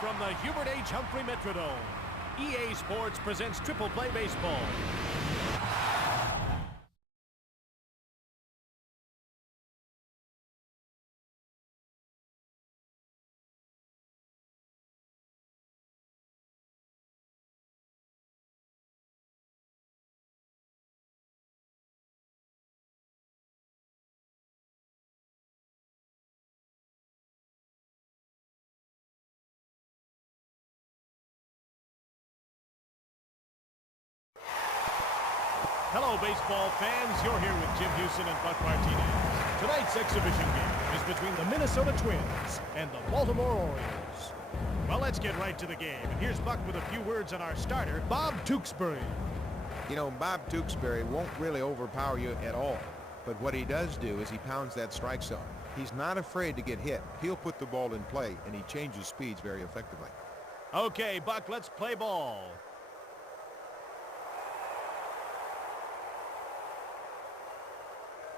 from the Hubert H. Humphrey Metrodome, EA Sports presents Triple Play Baseball. Hello, baseball fans. You're here with Jim Houston and Buck Martinez. Tonight's exhibition game is between the Minnesota Twins and the Baltimore Orioles. Well, let's get right to the game. And here's Buck with a few words on our starter, Bob Tewksbury. You know, Bob Tewksbury won't really overpower you at all. But what he does do is he pounds that strike zone. He's not afraid to get hit. He'll put the ball in play, and he changes speeds very effectively. Okay, Buck, let's play ball.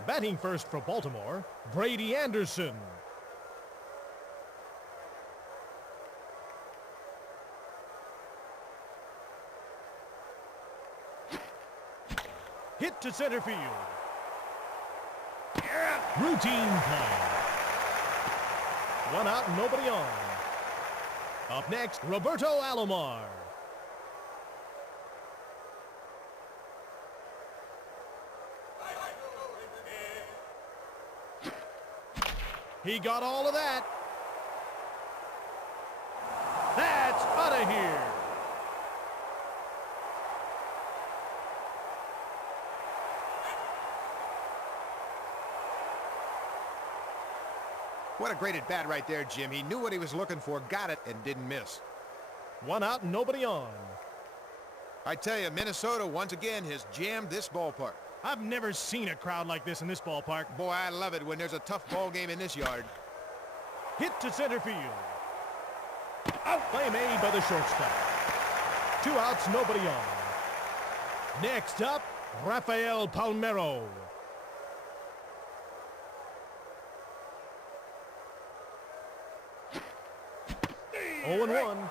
Batting first for Baltimore, Brady Anderson. Hit to center field. Routine play. One out, nobody on. Up next, Roberto Alomar. He got all of that. That's out of here. What a great at-bat right there, Jim. He knew what he was looking for, got it, and didn't miss. One out, nobody on. I tell you, Minnesota, once again, has jammed this ballpark. I've never seen a crowd like this in this ballpark. Boy, I love it when there's a tough ball game in this yard. Hit to center field. Out. Play made by the shortstop. 2 outs, nobody on. Next up, Rafael Palmeiro. Oh and 1.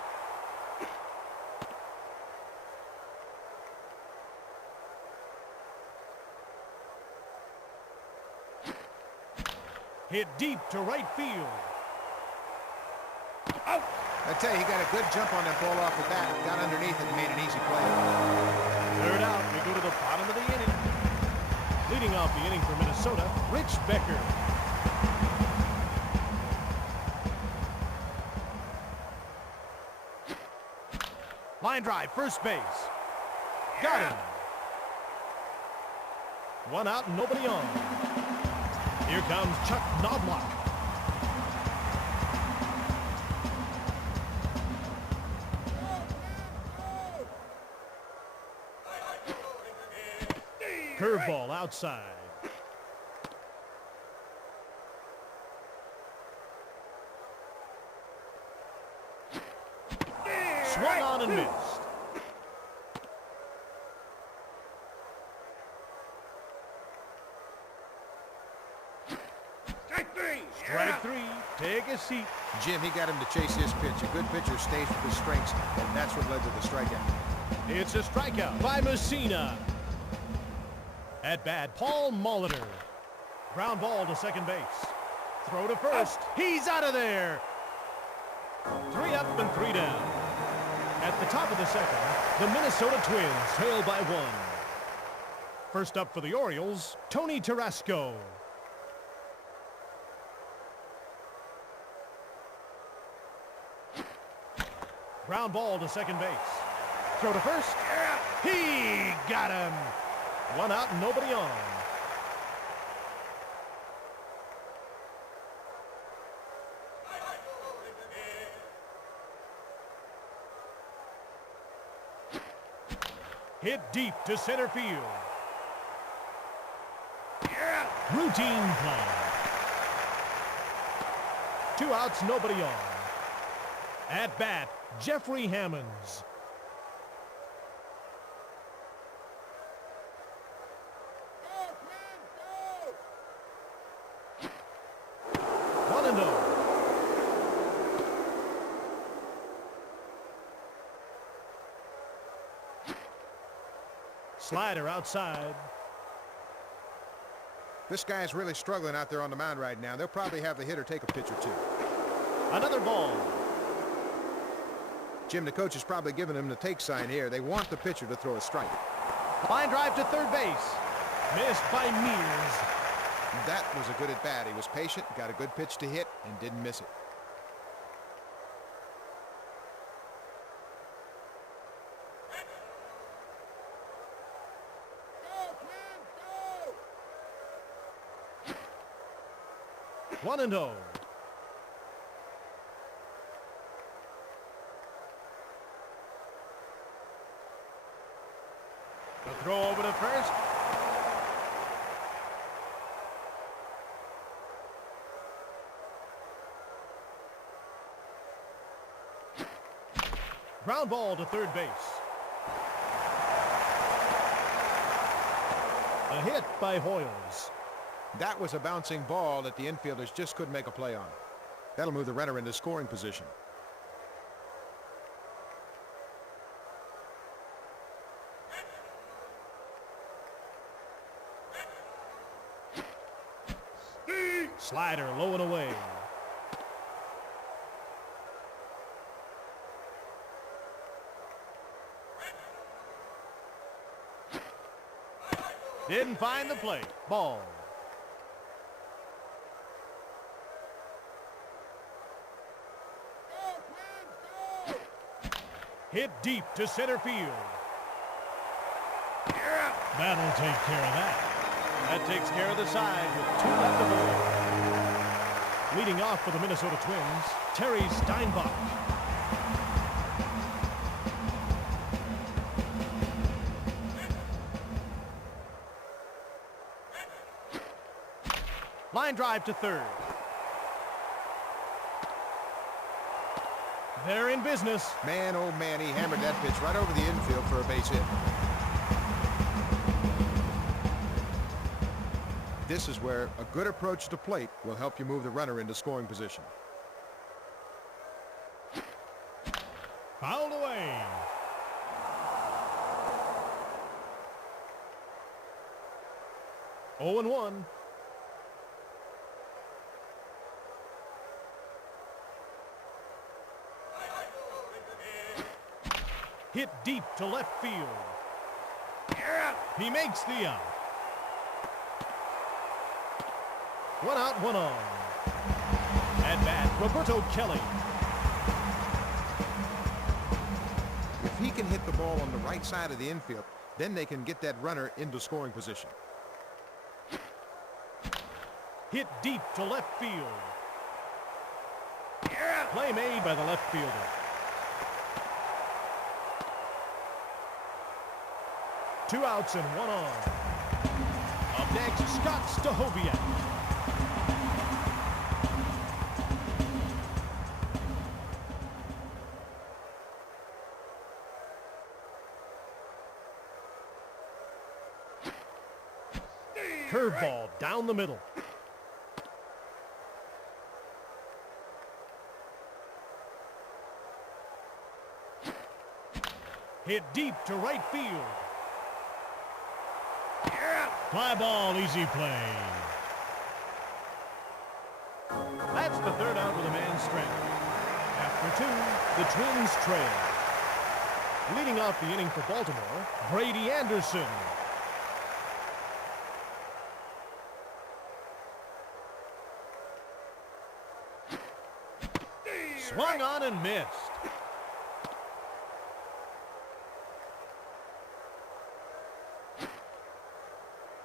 Hit deep to right field. Out. I tell you, he got a good jump on that ball off the bat, got underneath it and made an easy play. Third out, we go to the bottom of the inning. Leading off the inning for Minnesota, Rich Becker. Line drive, first base. Got him. 1 out, nobody on. Here comes Chuck Knobloch. Curveball outside. Swung on and missed. Strike 3. Take a seat. Jim, he got him to chase his pitch. A good pitcher stays with his strengths, and that's what led to the strikeout. It's a strikeout by Messina. At bat, Paul Molitor. Ground ball to second base. Throw to first. He's out of there. 3 up and 3 down. At the top of the second, the Minnesota Twins trail by 1. First up for the Orioles, Tony Tarasco. Ground ball to second base. Throw to first. He got him. 1 out, nobody on. Hit deep to center field. Routine play. 2 outs, nobody on. At bat, Jeffrey Hammonds. Slider outside. This guy's really struggling out there on the mound right now. They'll probably have the hitter take a pitch or two. Another ball. Jim, the coach is probably giving him the take sign here. They want the pitcher to throw a strike. Line drive to third base. Missed by Mears. That was a good at bat. He was patient, got a good pitch to hit, and didn't miss it. Go! 1-0. A throw over to first. Ground ball to third base. A hit by Hoyles. That was a bouncing ball that the infielders just couldn't make a play on. That'll move the runner into scoring position. Slider low and away. Didn't find the plate. Ball. Hit deep to center field. That'll take care of that. That takes care of the side with 2 left to ball. Leading off for the Minnesota Twins, Terry Steinbach. Line drive to third. They're in business. Man, oh man, he hammered that pitch right over the infield for a base hit. This is where a good approach to plate will help you move the runner into scoring position. Fouled away. Oh and 1. Hit deep to left field. He makes the out. 1 out, 1 on. At bat, Roberto Kelly. If he can hit the ball on the right side of the infield, then they can get that runner into scoring position. Hit deep to left field. Play made by the left fielder. Two outs and 1 on. Up next, Scott Stahoviak. Curveball down the middle. Hit deep to right field. Fly ball, easy play. That's the third out with a man's stranded. After 2, the Twins trail. Leading off the inning for Baltimore, Brady Anderson. Swung on and missed.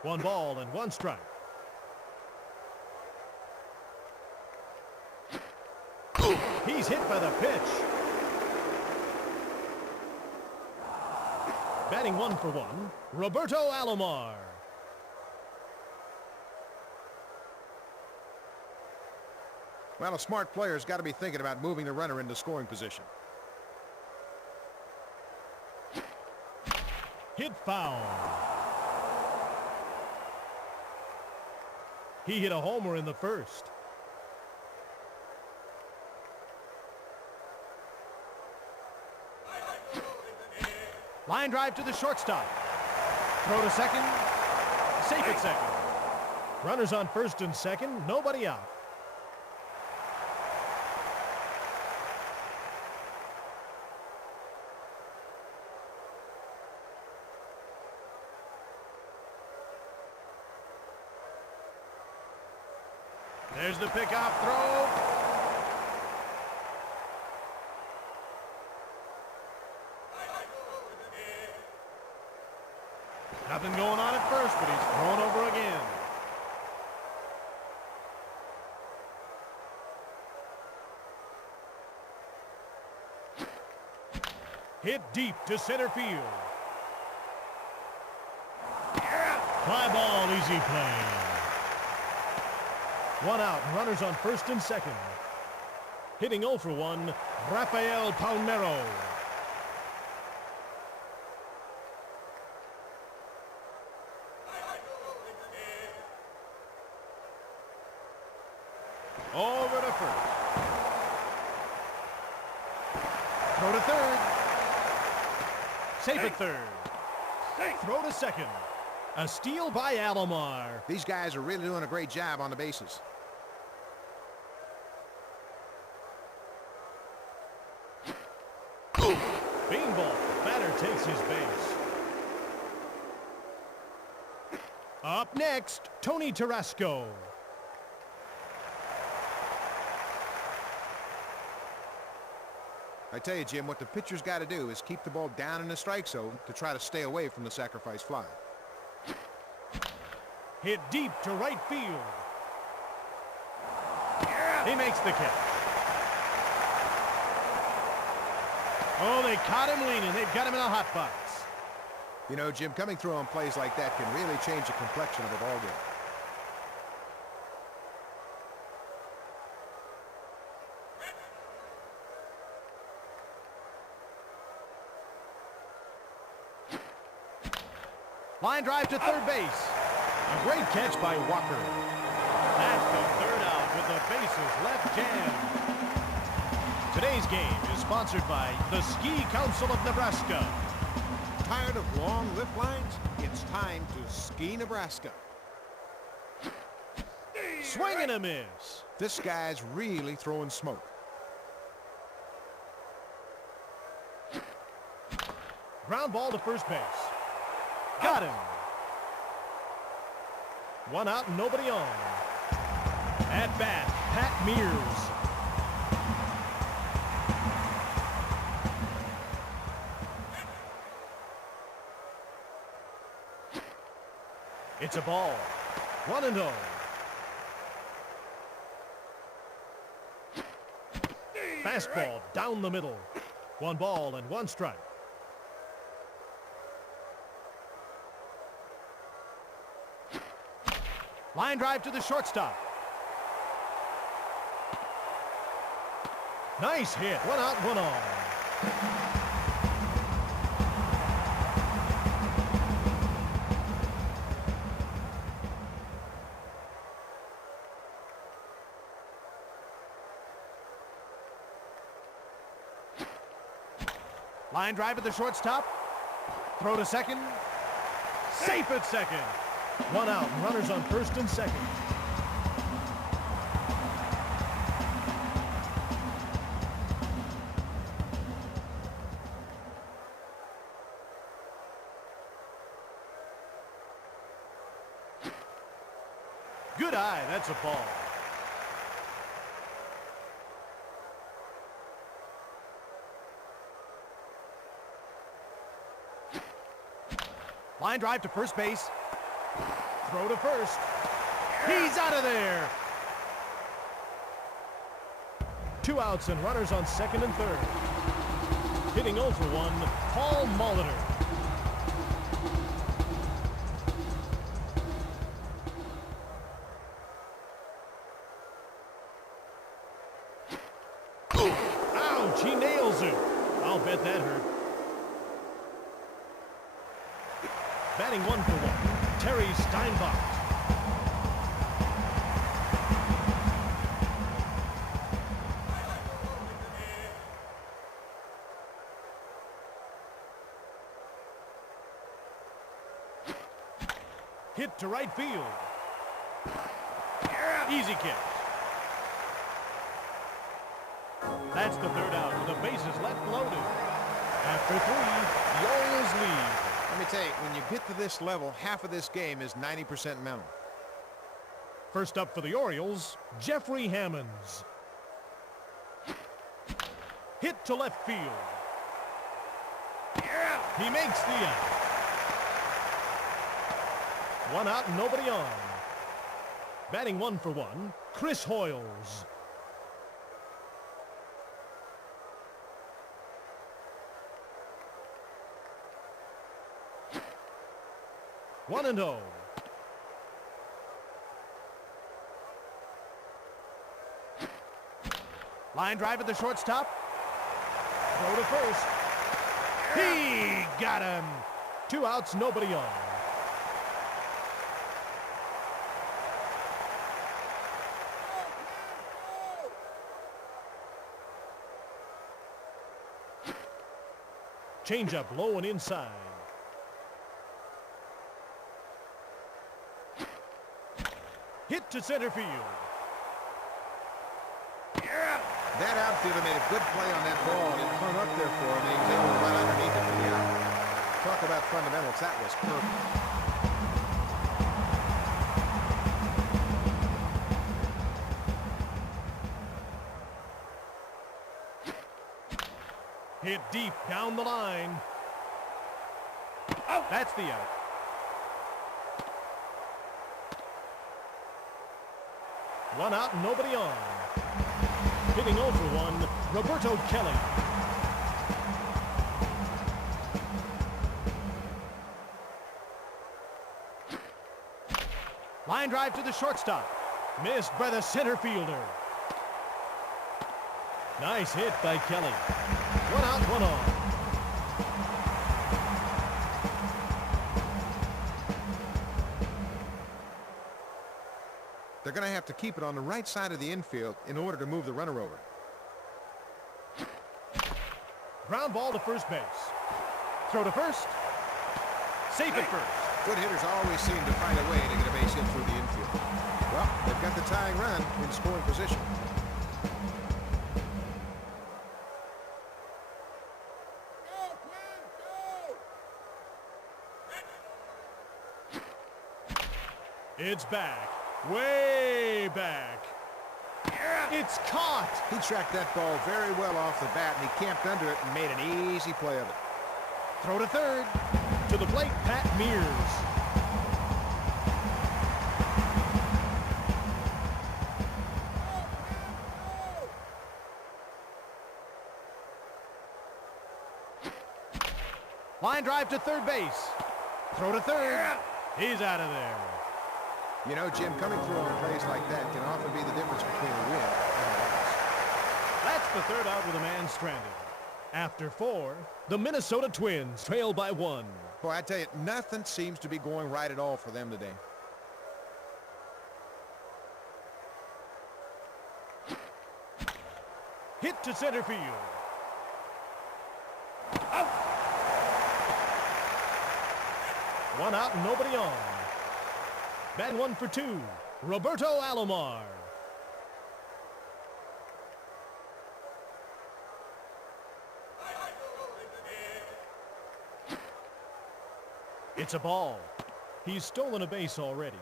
One ball and 1 strike. He's hit by the pitch. Batting 1 for 1, Roberto Alomar. Well, a smart player's got to be thinking about moving the runner into scoring position. Hit foul. He hit a homer in the first. Line drive to the shortstop. Throw to second. Safe at second. Runners on first and second. Nobody out. There's the pickoff throw. Nothing going on at first, but he's thrown over again. Hit deep to center field. Fly ball, easy play. One out, runners on first and second. Hitting 0 for 1, Rafael Palmeiro. Over to first. Throw to third. Safe at third. Throw to second. A steal by Alomar. These guys are really doing a great job on the bases. Beanball. Batter takes his base. Up next, Tony Tarasco. I tell you, Jim, what the pitcher's got to do is keep the ball down in the strike zone to try to stay away from the sacrifice fly. Hit deep to right field. He makes the catch. Oh, they caught him leaning. They've got him in a hot box. You know, Jim, coming through on plays like that can really change the complexion of a ball game. Line drive to third base. A great catch by Walker. That's the third out with the bases left jammed. Today's game is sponsored by the Ski Council of Nebraska. Tired of long lift lines? It's time to ski Nebraska. Swing and a miss. This guy's really throwing smoke. Ground ball to first base. Got him. One out and nobody on. At bat, Pat Mears. It's a ball. 1-0. Fastball down the middle. 1 ball and 1 strike. Line drive to the shortstop. Nice hit. 1 out, 1 on. Line drive at the shortstop. Throw to second. Safe at second. 1 out, runners on first and second. Good eye, that's a ball. Line drive to first base. Throw to first. He's out of there. 2 outs and runners on second and third. Hitting 0 for 1, Paul Molitor. Ouch, he nails it. I'll bet that hurt. Batting 1 for 1, Terry Steinbach. Hit to right field. Easy catch. That's the third out with the bases left loaded. After 3, the Orioles lead. Let me tell you, when you get to this level, half of this game is 90% mental. First up for the Orioles, Jeffrey Hammonds. Hit to left field. He makes the out. 1 out, nobody on. Batting 1 for 1, Chris Hoyles. One and 0. Line drive at the shortstop. Throw to first. He got him. 2 outs, nobody on. Changeup low and inside. Hit to center field. That outfielder made a good play on that ball, and it hung up there for him, and he was able to run underneath it for the out. Talk about fundamentals. That was perfect. Hit deep down the line. That's the out. One out, nobody on. Hitting 0 for 1, Roberto Kelly. Line drive to the shortstop. Missed by the center fielder. Nice hit by Kelly. 1 out, 1 on. They're going to have to keep it on the right side of the infield in order to move the runner over. Ground ball to first base. Throw to first. Safe at first. Good hitters always seem to find a way to get a base hit through the infield. Well, they've got the tying run in scoring position. It's back. Way back. It's caught. He tracked that ball very well off the bat, and he camped under it and made an easy play of it. Throw to third. To the plate, Pat Mears. Line drive to third base. Throw to third. He's out of there. You know, Jim, coming through on plays like that can often be the difference between a win and a loss. That's the third out with a man stranded. After 4, the Minnesota Twins trail by 1. Boy, I tell you, nothing seems to be going right at all for them today. Hit to center field. Out. 1 out, nobody on. Batting 1 for 2, Roberto Alomar. It's a ball. He's stolen a base already.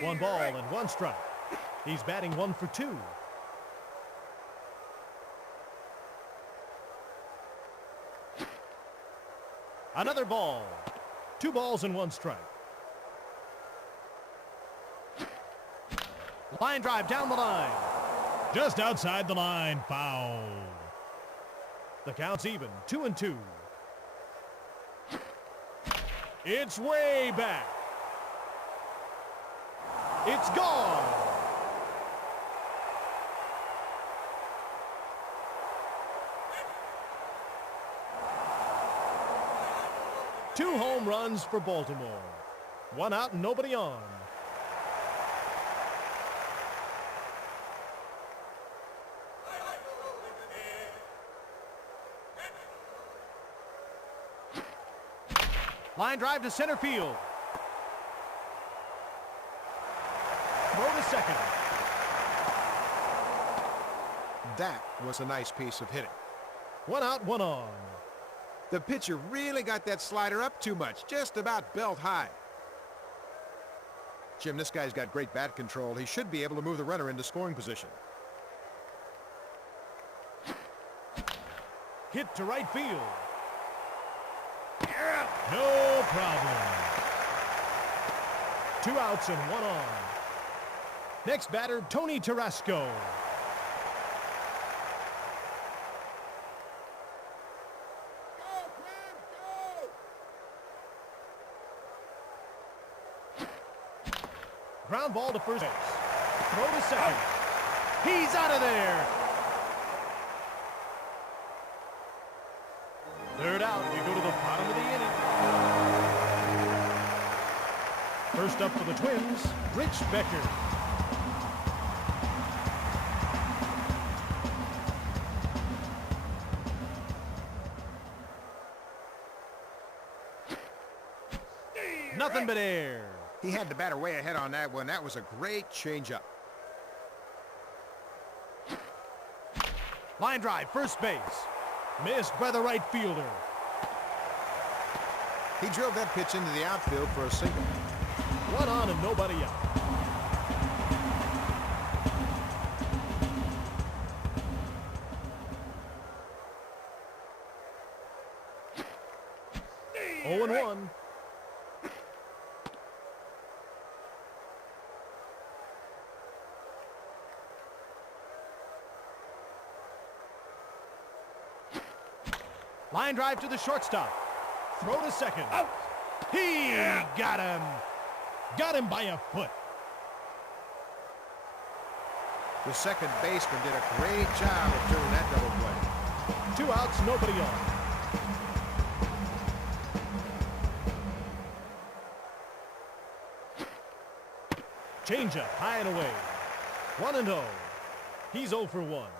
1 ball and 1 strike. He's batting 1 for 2. Another ball. 2 balls and 1 strike. Line drive down the line. Just outside the line. Foul. The count's even. 2-2. It's way back. It's gone. Two home runs for Baltimore. 1 out and nobody on. Line drive to center field. Throw to second. That was a nice piece of hitting. 1 out, 1 on. The pitcher really got that slider up too much, just about belt high. Jim, this guy's got great bat control. He should be able to move the runner into scoring position. Hit to right field. No problem. 2 outs and 1 on. Next batter, Tony Tarasco. Ground ball to first base. Throw to second. He's out of there. 3rd out. We go to the bottom of the inning. First up for the Twins, Rich Becker. Nothing but air. He had the batter way ahead on that one. That was a great changeup. Line drive, first base. Missed by the right fielder. He drove that pitch into the outfield for a single. 1 on and nobody out. Oh and 1. Line drive to the shortstop. Throw to second. Out. He got him. Got him by a foot. The second baseman did a great job of turning that double play. 2 outs, nobody on. Changeup, high and away. 1-0. He's 0 for 1.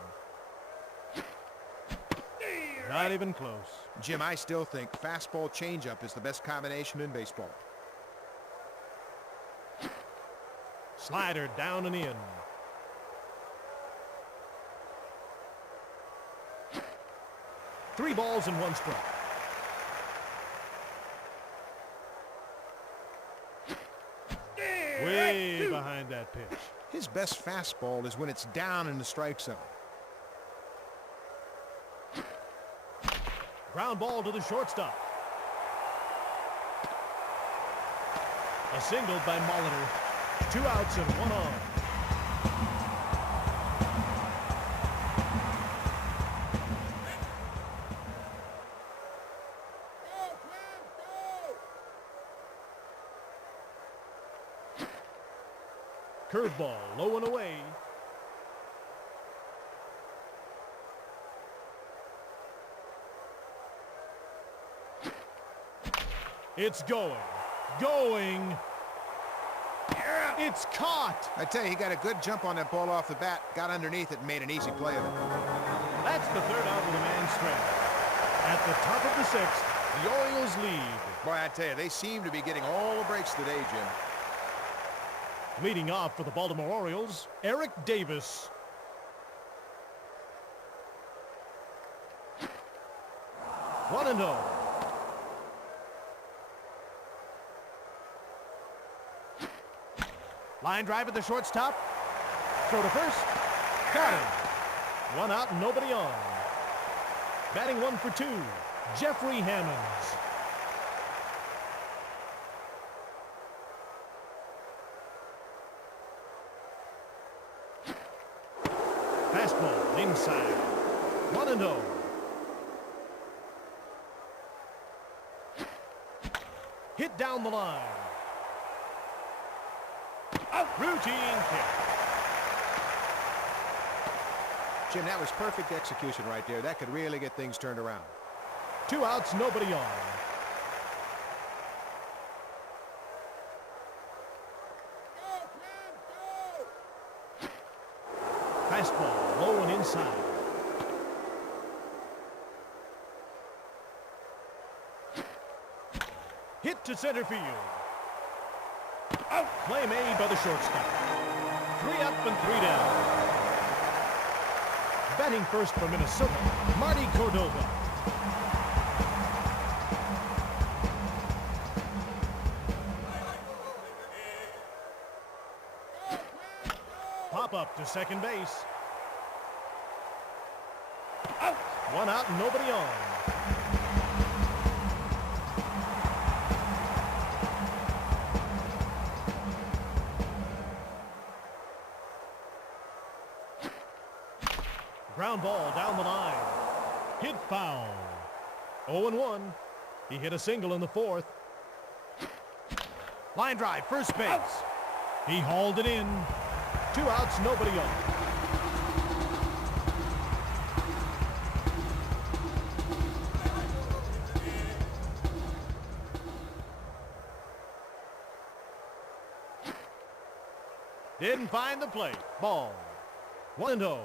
Not even close. Jim, I still think fastball changeup is the best combination in baseball. Slider down and in. Three balls and 1 strike. Way behind that pitch. His best fastball is when it's down in the strike zone. Ground ball to the shortstop. A single by Molitor. 2 outs and 1 on. Curveball, low and away. It's going. It's caught. I tell you, he got a good jump on that ball off the bat, got underneath it, and made an easy play of it. That's the 3rd out with a man stranded. At the top of the 6th, the Orioles lead. Boy, I tell you, they seem to be getting all the breaks today, Jim. Leading off for the Baltimore Orioles, Eric Davis. One and 0. Line drive at the shortstop. Throw to first. Got him. 1 out and nobody on. Batting 1 for 2, Jeffrey Hammonds. Fastball inside. 1 and 0. Hit down the line. Routine kick. Jim, that was perfect execution right there. That could really get things turned around. 2 outs, nobody on. Fastball, low and inside. Hit to center field. Out. Play made by the shortstop. 3 up and 3 down. Batting first for Minnesota, Marty Cordova. Pop up to second base. Out. 1 out and nobody on. Ground ball down the line. Hit foul. 0-1. He hit a single in the 4th. Line drive, first base. He hauled it in. 2 outs, nobody on. Didn't find the plate. Ball. 1-0.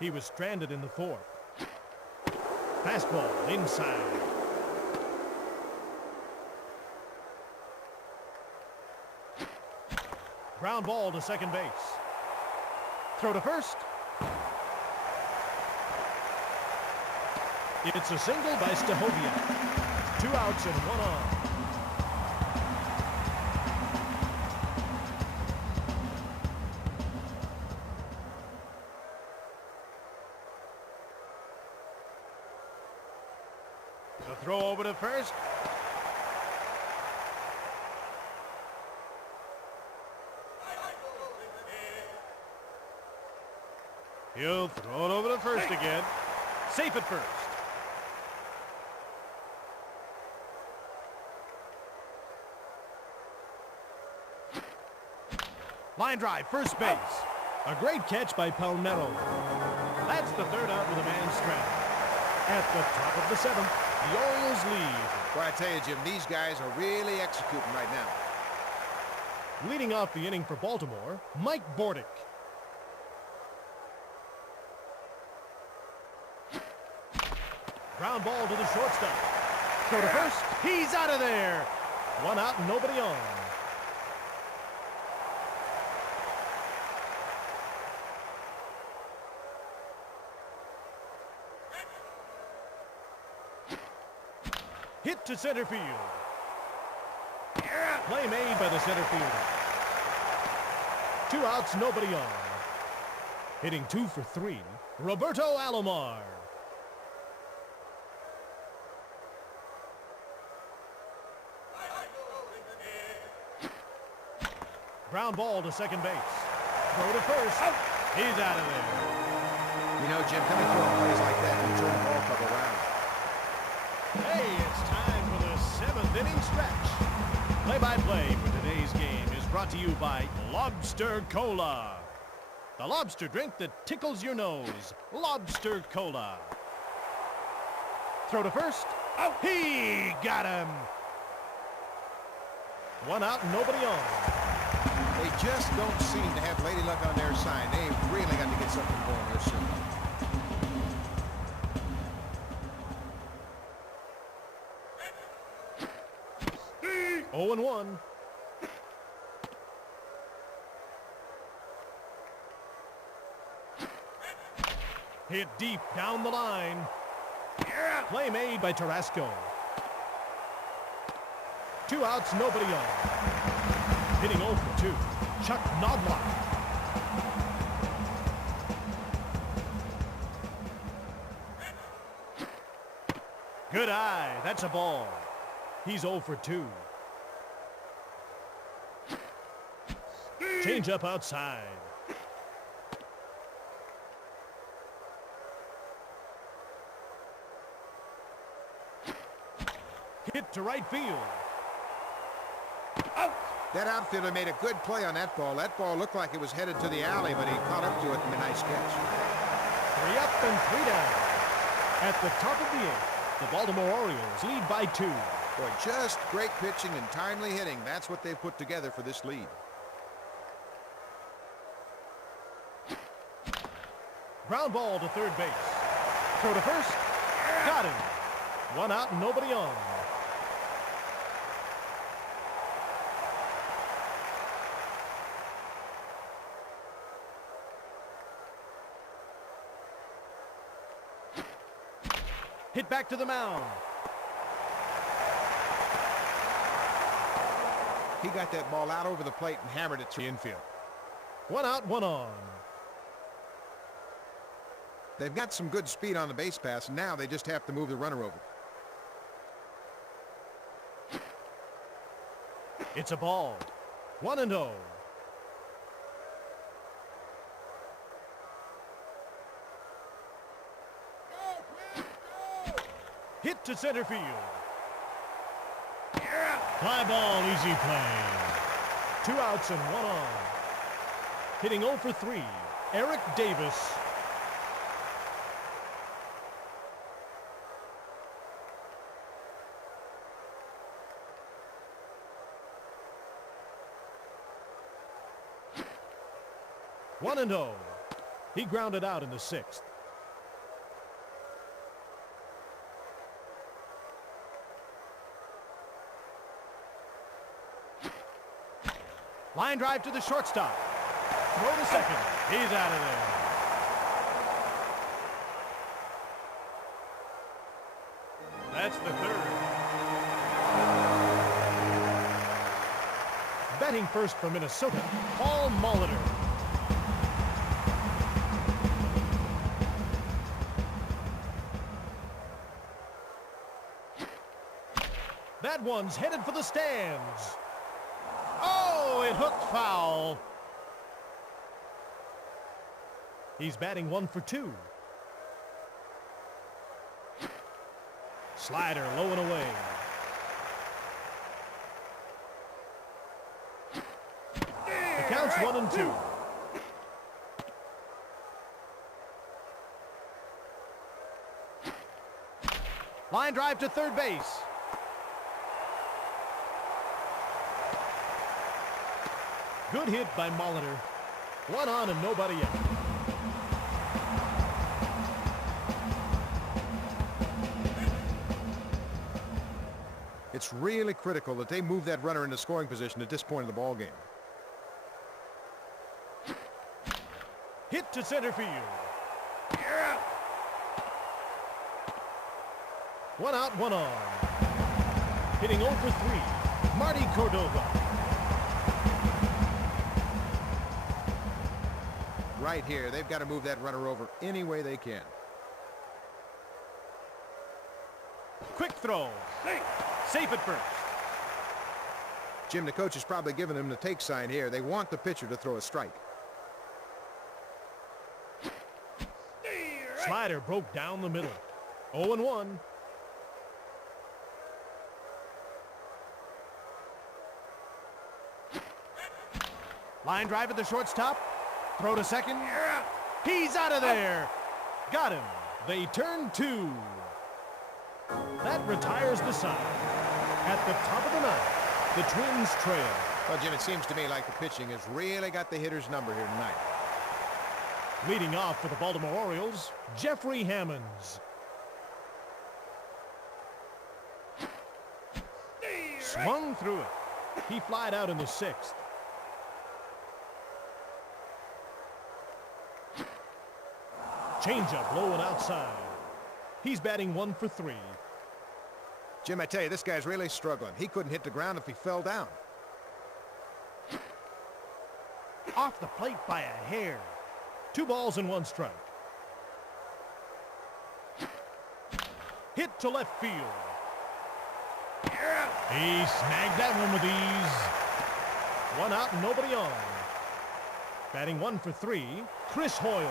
He was stranded in the 4th. Fastball inside. Ground ball to second base. Throw to first. It's a single by Stahovia. 2 outs and 1 on. The throw over to first. He'll throw it over to first again. Safe at first. Line drive, first base. A great catch by Palmero. That's the 3rd out with a man stranded. At the top of the 7th, the Orioles lead. Well, I tell you, Jim, these guys are really executing right now. Leading off the inning for Baltimore, Mike Bordick. Ground ball to the shortstop. Throw to first. He's out of there. 1 out and nobody on. Hit to center field. Play made by the center fielder. 2 outs, nobody on. Hitting 2 for 3, Roberto Alomar. Ground ball to second base. Throw to first. He's out of there. You know, Jim, coming through plays like that can turn the ball club around. Hey, it's time for the 7th inning stretch. Play-by-play for today's game is brought to you by Lobster Cola. The lobster drink that tickles your nose. Lobster Cola. Throw to first. Out. He got him. 1 out, nobody on. They just don't seem to have lady luck on their side. They've really got to get something going here soon. 0-1. Hit deep down the line. Play made by Tarasco. 2 outs, nobody on. Hitting 0 for 2, Chuck Knobloch. Good eye, that's a ball. He's 0 for 2. Change up outside. Hit to right field. Out. That outfielder made a good play on that ball. That ball looked like it was headed to the alley, but he caught up to it in a nice catch. 3 up and 3 down. At the top of the 8th, the Baltimore Orioles lead by 2. Boy, just great pitching and timely hitting. That's what they've put together for this lead. Ground ball to third base. Throw to first. Got him. 1 out and nobody on. Hit back to the mound. He got that ball out over the plate and hammered it to the infield. 1 out, 1 on. They've got some good speed on the base pass, and now they just have to move the runner over. It's a ball. 1-0. Hit to center field. Fly ball, easy play. 2 outs and 1 on. Hitting 0 for 3, Eric Davis. One and 0. He grounded out in the 6th. Line drive to the shortstop. Throw to second. He's out of there. That's the 3rd. Batting first for Minnesota, Paul Molitor. That one's headed for the stands. Oh, it hooked foul. He's batting 1 for 2. Slider low and away. The count's 1 and 2. Line drive to third base. Good hit by Molitor. 1 on and nobody out. It's really critical that they move that runner into scoring position at this point in the ball game. Hit to center field. 1 out, 1 on. Hitting 0 for 3, Marty Cordova. Right here, they've got to move that runner over any way they can. Quick throw. Safe at first. Jim, the coach is probably giving him the take sign here. They want the pitcher to throw a strike. Slider broke down the middle. 0 and 1. Line drive at the shortstop. Throw to second. He's out of there. Got him. They turn 2. That retires the side. At the top of the ninth, the Twins trail. Well, Jim, it seems to me like the pitching has really got the hitter's number here tonight. Leading off for the Baltimore Orioles, Jeffrey Hammonds. Swung through it. He flied out in the 6th. Changeup low and outside. He's batting 1 for 3. Jim, I tell you, this guy's really struggling. He couldn't hit the ground if he fell down. Off the plate by a hair. 2 balls and 1 strike. Hit to left field. He snagged that one with ease. 1 out and nobody on. Batting 1 for 3, Chris Hoyles.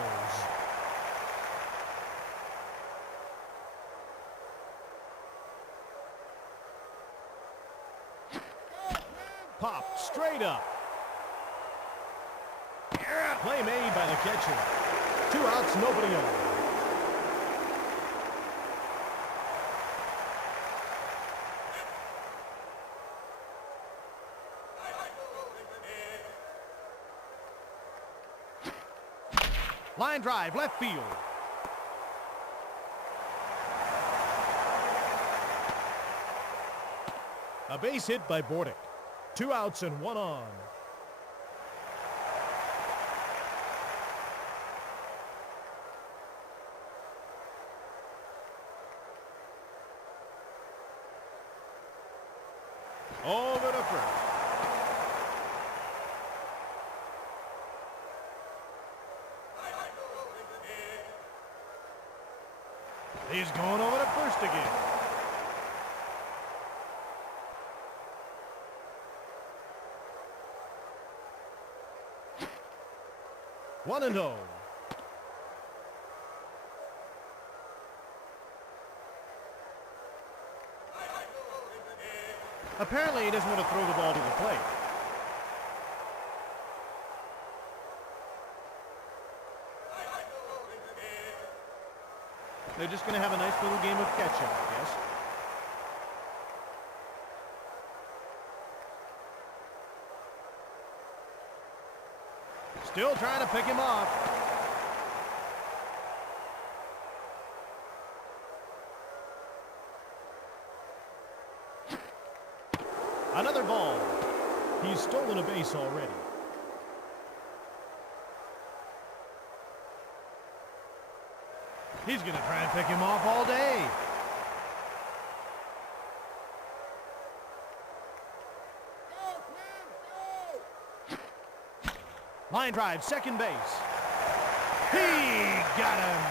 Popped straight up. Play made by the catcher. 2 outs, nobody on. Line drive, left field. A base hit by Bordick. 2 outs and 1 on. Over to first. He's going over to first again. One and oh. Apparently, he doesn't want to throw the ball to the plate. They're just going to have a nice little game of catch-up, I guess. Still trying to pick him off. Another ball. He's stolen a base already. He's going to try and pick him off all day. Line drive, second base. He got him.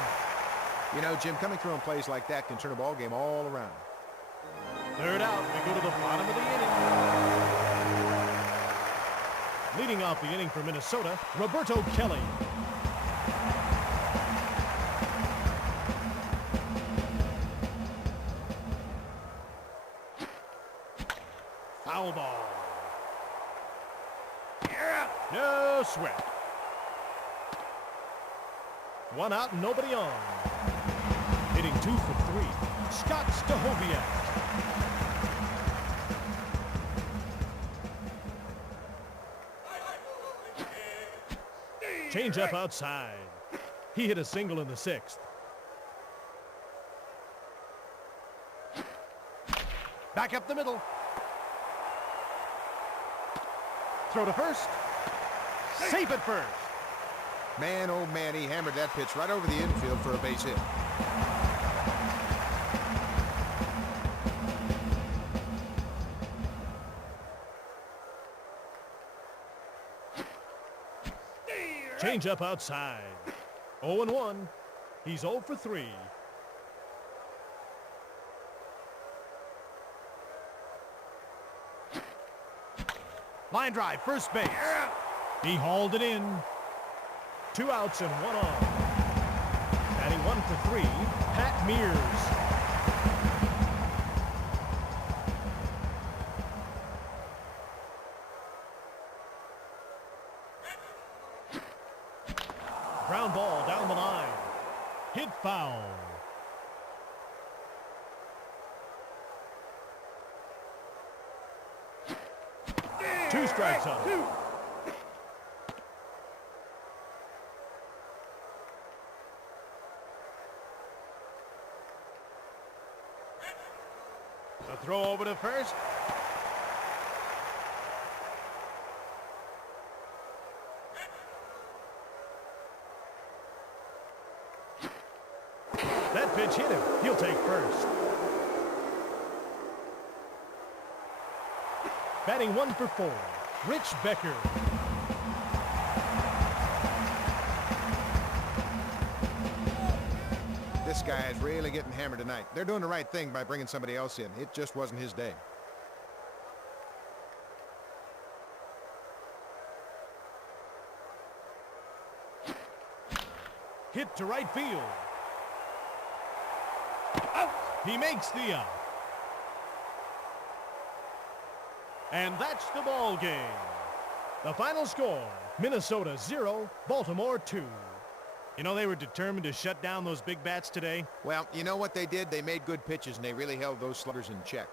You know, Jim, coming through on plays like that can turn a ball game all around. Third out, we go to the bottom of the inning. Leading off the inning for Minnesota, Roberto Kelly. Foul ball. No sweat. One out, nobody on. Hitting 2 for 3, Scott Stahoviak. Change up outside. He hit a single in the 6th. Back up the middle. Throw to first. Safe at first. Man, oh man, he hammered that pitch right over the infield for a base hit. Change up outside. 0-1. He's 0 for 3. Line drive, first base. He hauled it in. 2 outs and 1 on. Batting 1 for 3, Pat Mears. Ground ball down the line. Hit foul. Two strikes on him. A throw over to first. That pitch hit him. He'll take first. Batting 1 for 4, Rich Becker. This guy is really getting hammered tonight. They're doing the right thing by bringing somebody else in. It just wasn't his day. Hit to right field. Out. He makes the out. And that's the ball game. The final score, Minnesota 0, Baltimore 2. You know, they were determined to shut down those big bats today. Well, you know what they did? They made good pitches, and they really held those sluggers in check.